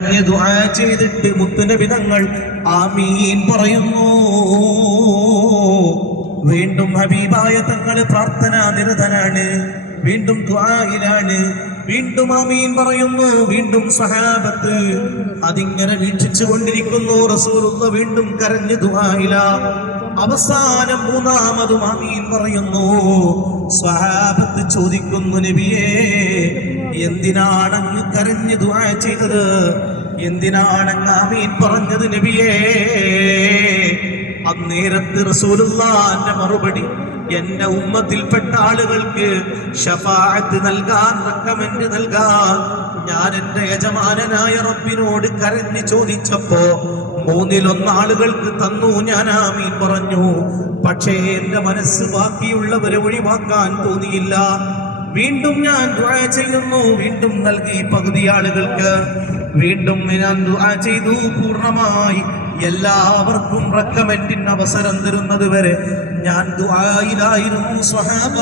ദുആ ചെയ്തിട്ട് മുത്തുനബി തങ്ങൾ ആമീൻ പറയുന്നു. വീണ്ടും ഹബീബായ തങ്ങൾ പ്രാർത്ഥനാ നിരതനാണ്, വീണ്ടും ദുആയിലാണ്, വീണ്ടും ആമീൻ പറയുന്നു. വീണ്ടും സ്വഹാബത്ത് അതിങ്ങനെ വീക്ഷിച്ചു കൊണ്ടിരിക്കുന്നു. റസൂലുള്ള വീണ്ടും കരഞ്ഞു ദുആയില. അവസാനം മൂന്നാമതും ആമീൻ പറയുന്നു. സ്വഹാബത്ത് ചോദിക്കുന്നു, നബിയേ എന്തിനാണ് അങ്ങ് കരഞ്ഞു ദുആ ചെയ്തത്? എന്തിനാണ് അങ്ങ് ആമീൻ പറഞ്ഞത് നബിയേ? അന്നേരത്ത് റസൂലുള്ളാഹിന്റെ മറുപടി, എന്റെ ഉമ്മത്തിൽപ്പെട്ട ആളുകൾക്ക് ശഫാഅത്ത് നൽകാൻ, റെക്കമെൻഡ് നൽകാൻ ഞാൻ എന്റെ യജമാനനായ റബ്ബിനോട് കരഞ്ഞു ചോദിച്ചപ്പോ 1/3 ആളുകൾക്ക് തന്നു. ഞാൻ ആമീൻ പറഞ്ഞു. പക്ഷേ എന്റെ മനസ്സ് ബാക്കിയുള്ളവരെ ഒഴിവാക്കാൻ തോന്നിയില്ല. വീണ്ടും ഞാൻ ദുആ ചെയ്യുന്നു. വീണ്ടും നൽകി പകുതി ആളുകൾക്ക്. വീണ്ടും ഞാൻ ദുആ ചെയ്തു. പൂർണ്ണമായി എല്ലാവർക്കും റെക്കമെൻഡിന് അവസരം തരുന്നത് വരെ ഞാൻ ദുആയിലായിരുന്നു. സ്വഹാബ,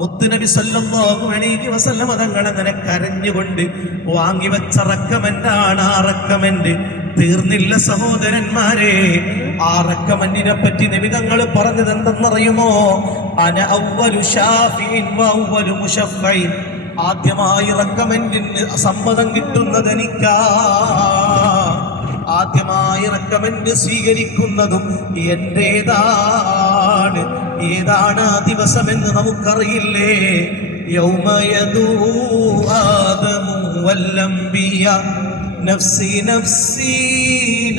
മുത്തുനബി സല്ലല്ലാഹു അലൈഹി വസല്ലം തങ്ങൾ അങ്ങനെ കരഞ്ഞുകൊണ്ട് വാങ്ങിവെച്ച റെക്കമെൻഡാണ്. ആ റെക്കമെൻഡ് തീർന്നില്ല സഹോദരന്മാരെ. ആ റെക്കമെൻഡിനെ പറ്റി നബി തങ്ങൾ പറഞ്ഞത് എന്തെന്നറിയുമോ? അന അവ്വലു ശാഫിഇൻ വ അവ്വലു മുശഫ്ഫഇൻ. ആദ്യമായി റെക്കമെൻഡിന് സമ്മതം കിട്ടുന്നത് എനിക്കാ. ആദ്യമായി റെക്കമെൻഡ് സ്വീകരിക്കുന്നതും എന്റേതാണ്. ഏതാണ് ആ ദിവസമെന്ന് നമുക്കറിയില്ലേ? യൗമ യദൂ ആദമു വൽ അംബിയാ നഫ്സി നഫ്സി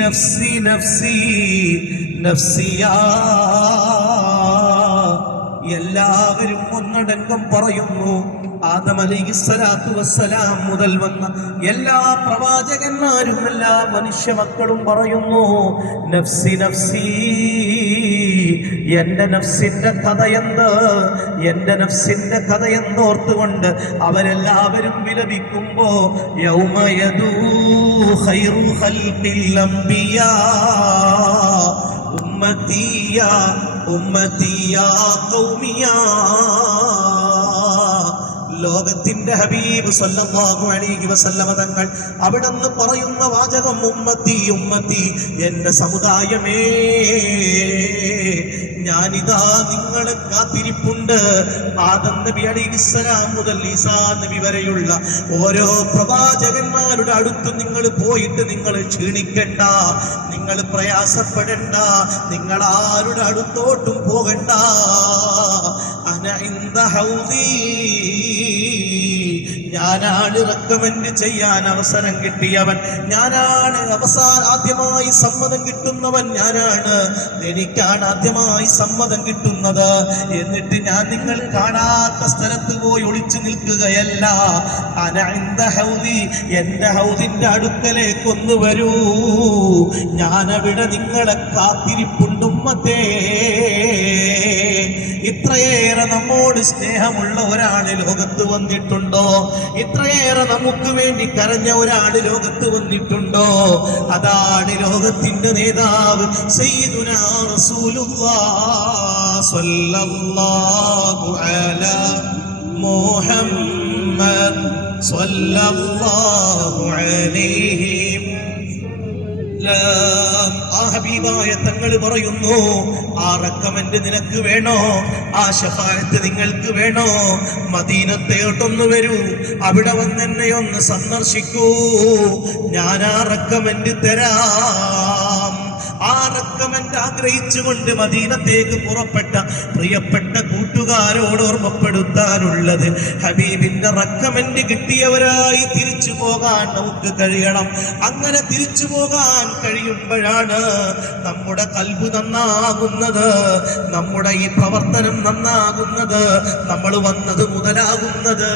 നഫ്സി നഫ്സി നഫ്സിയാ. എല്ലാവരും ഒന്നടങ്കം പറയുന്നു. ആദം അലൈഹിസ്സലാത്തു വസ്സലാം മുതൽ വന്ന എല്ലാ പ്രവാചകന്മാരും എല്ലാ മനുഷ്യ മക്കളും പറയുന്നു, നഫ്സി നഫ്സി. എന്റെ നഫ്സിന്റെ കഥ എന്ത്? എന്റെ നഫ്സിന്റെ കഥ എന്തോർത്തുകൊണ്ട് അവരെല്ലാവരും വിലപിക്കുമ്പോ യൗമ യദൂ ഖൈറു ഖൽഖിൽ അംബിയാ ഉമ്മത്തിയാ ഉമ്മത്തിയാ ഖൗമിയാ. ലോകത്തിന്റെ ഹബീബ് സല്ലല്ലാഹു അലൈഹി വസല്ലമ തങ്ങൾ അവിടുന്ന് പറയുന്ന വാചകം ഉമ്മത്തി ഉമ്മത്തി, എന്റെ സമുദായമേ, ഞാനിതാ നിങ്ങളെ കാത്തിരിപ്പുണ്ട്. ആദം നബി അലൈഹിസ്സലാം മുതൽ ഈസാ നബി വരെയുള്ള ഓരോ പ്രവാചകന്മാരുടെ അടുത്ത് നിങ്ങൾ പോയിട്ട് നിങ്ങൾ ക്ഷീണിക്കണ്ട, നിങ്ങൾ പ്രയാസപ്പെടണ്ട, നിങ്ങൾ ആരുടെ അടുത്തോട്ടും പോകണ്ട. അന ഇൻദ ഹൗദി, ഞാനാണ് റെക്കമെൻഡ് ചെയ്യാൻ അവസരം കിട്ടിയവൻ, ഞാനാണ് ആദ്യമായി സമ്മതം കിട്ടുന്നവൻ, ഞാനാണ്. എനിക്കാണ് ആദ്യമായി സമ്മതം കിട്ടുന്നത്. എന്നിട്ട് ഞാൻ നിങ്ങൾ കാണാത്ത സ്ഥലത്ത് പോയി ഒളിച്ചു നിൽക്കുകയല്ല. അന ഇൻദ ഹൗദി, എന്റെ ഹൗദിന്റെ അടുക്കലേക്കൊന്ന് വരൂ, ഞാനവിടെ നിങ്ങളെ കാത്തിരിപ്പുണ്ട് ഉമ്മത്തേ. ഇത്രയേറെ നമ്മോട് സ്നേഹമുള്ള ഒരാൾ ലോകത്ത് വന്നിട്ടുണ്ടോ? ഇത്രയേറെ നമുക്ക് വേണ്ടി കരഞ്ഞ ഒരാൾ ലോകത്ത് വന്നിട്ടുണ്ടോ? അതാണ് ലോകത്തിന്റെ നേതാവ് സയ്യിദുനാ റസൂലുള്ളാഹി സ്വല്ലല്ലാഹു അലാ മുഹമ്മദ് സ്വല്ലല്ലാഹു അലൈഹി. ആ ഹബീബായ തങ്ങൾ പറയുന്നു, ആ റെക്കമെൻഡ് നിനക്ക് വേണോ? ആ ശഫാഅത്ത് നിങ്ങൾക്ക് വേണോ? മദീനത്തോട്ടൊന്ന് വരൂ, അവിടെ വന്നെന്നെ ഒന്ന് സന്ദർശിക്കൂ, ഞാൻ ആ റെക്കമെൻഡ് തരാം. ആ റെക്കമെൻഡ് ആഗ്രഹിച്ചുകൊണ്ട് മദീനത്തേക്ക് പുറപ്പെട്ട പ്രിയപ്പെട്ട കൂട്ടുകാരോട് ഓർമ്മപ്പെടുത്താനുള്ളത്, ഹബീബിന്റെ റെക്കമെൻഡ് കിട്ടിയവരായി തിരിച്ചു പോകാൻ നമുക്ക് കഴിയണം. അങ്ങനെ തിരിച്ചു പോകാൻ കഴിയുമ്പോഴാണ് നമ്മുടെ ഖൽബ് നന്നാകുന്നത്, നമ്മുടെ ഈ പ്രവർത്തനം നന്നാകുന്നത്, നമ്മൾ വന്നത് മുതലാകുന്നത്.